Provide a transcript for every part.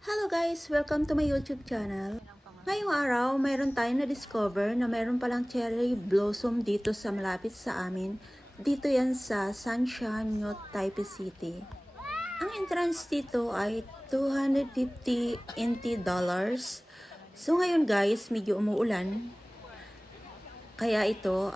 Hello guys! Welcome to my YouTube channel. Ngayong araw, mayroon tayong na-discover na mayroon palang cherry blossom dito sa malapit sa amin. Dito yan sa Sunshine, New Taipei City. Ang entrance dito ay $250 NT. So ngayon guys, medyo umuulan. Kaya ito,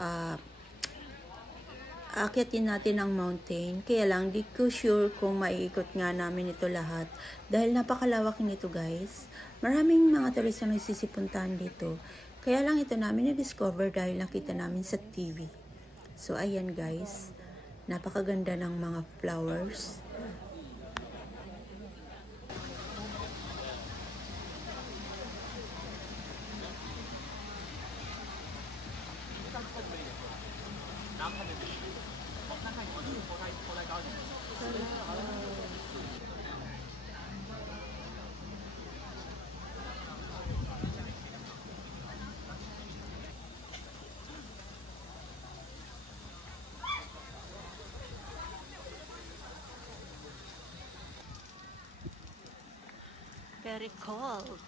aakyatin natin ang mountain. Kaya lang, di ko sure kung maiikot nga namin ito lahat. Dahil napakalawak nito guys. Maraming mga turista na nagsisipuntahan dito. Kaya lang ito namin na-discover dahil nakita namin sa TV. So ayan guys. Napakaganda ng mga flowers. Very cold.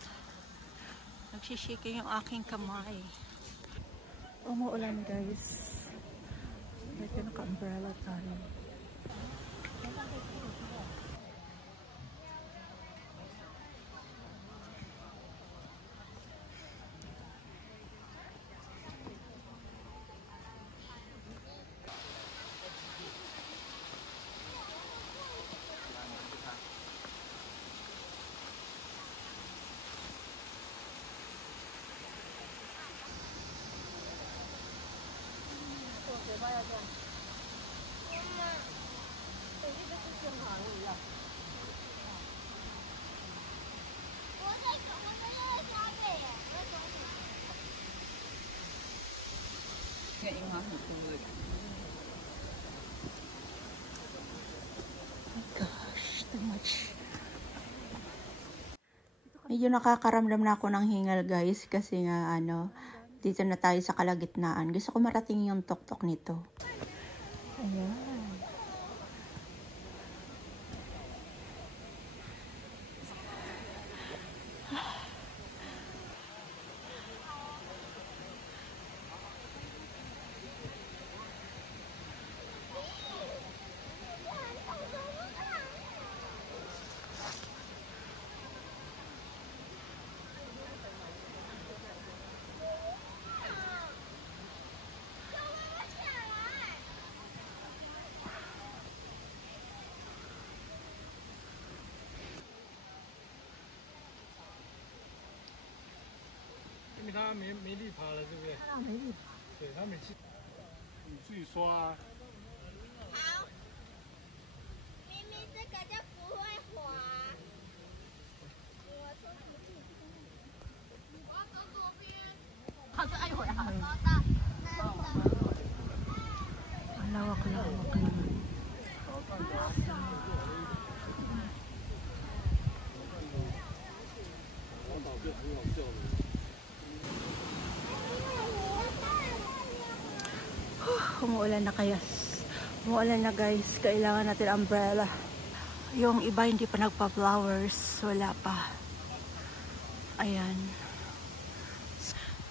Nagsishaking yung aking kamay. Umuulan guys. Dito naka-umbrella tayo. Too much. Medyo nakakaramdam na ako ng hingal guys kasi nga dito na tayo sa kalagitnaan. Gusto ko marating yung tuktok nito. Ayan.因为它没绿爬了，是不是？它没绿爬。对，它每次你自己刷啊。好，明明这个就不会滑。我说不去。我要走左边。好，再按一会儿哈。好的。Lawak naman. Umuulan na kaya. Umuulan na guys. Kailangan natin umbrella. Yung iba hindi pa nagpa-flowers. Wala pa. Ayan.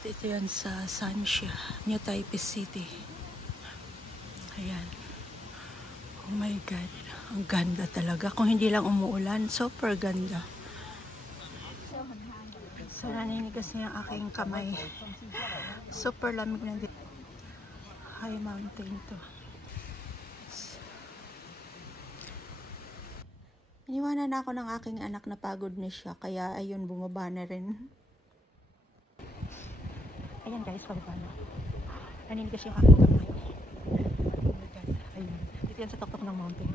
Dito yan sa Sunshine, New Taipei City. Ayan. Oh my God. Ang ganda talaga. Kung hindi lang umuulan, super ganda. So, naninigas niya ang aking kamay. Super lamig na dito. High mountain to. Iniwanan na ako ng aking anak na pagod na siya. Kaya ayun, bumaba na rin. Ayan guys, pababa na. Naninigas yung aking kamay. Ayun. Dito yan sa tuktok ng mountain.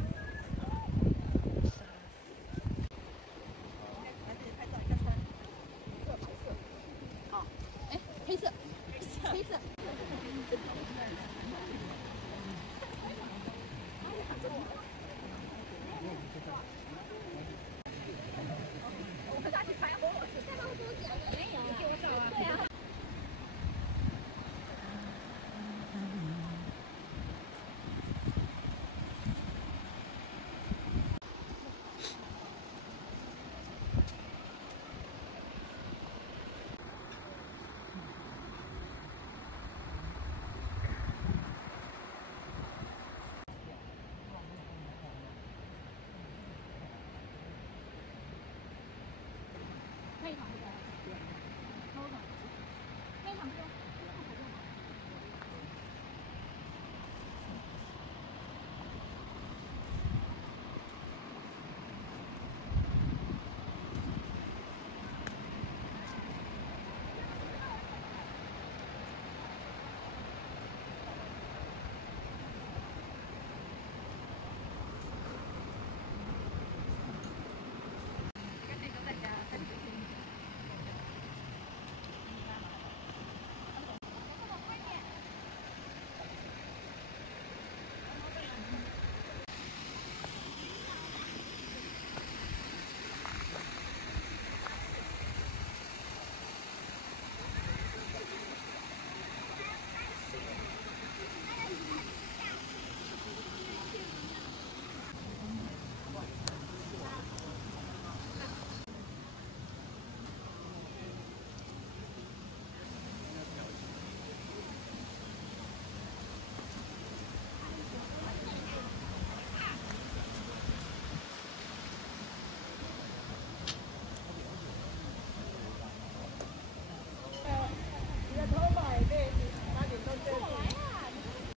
非常多，非常多。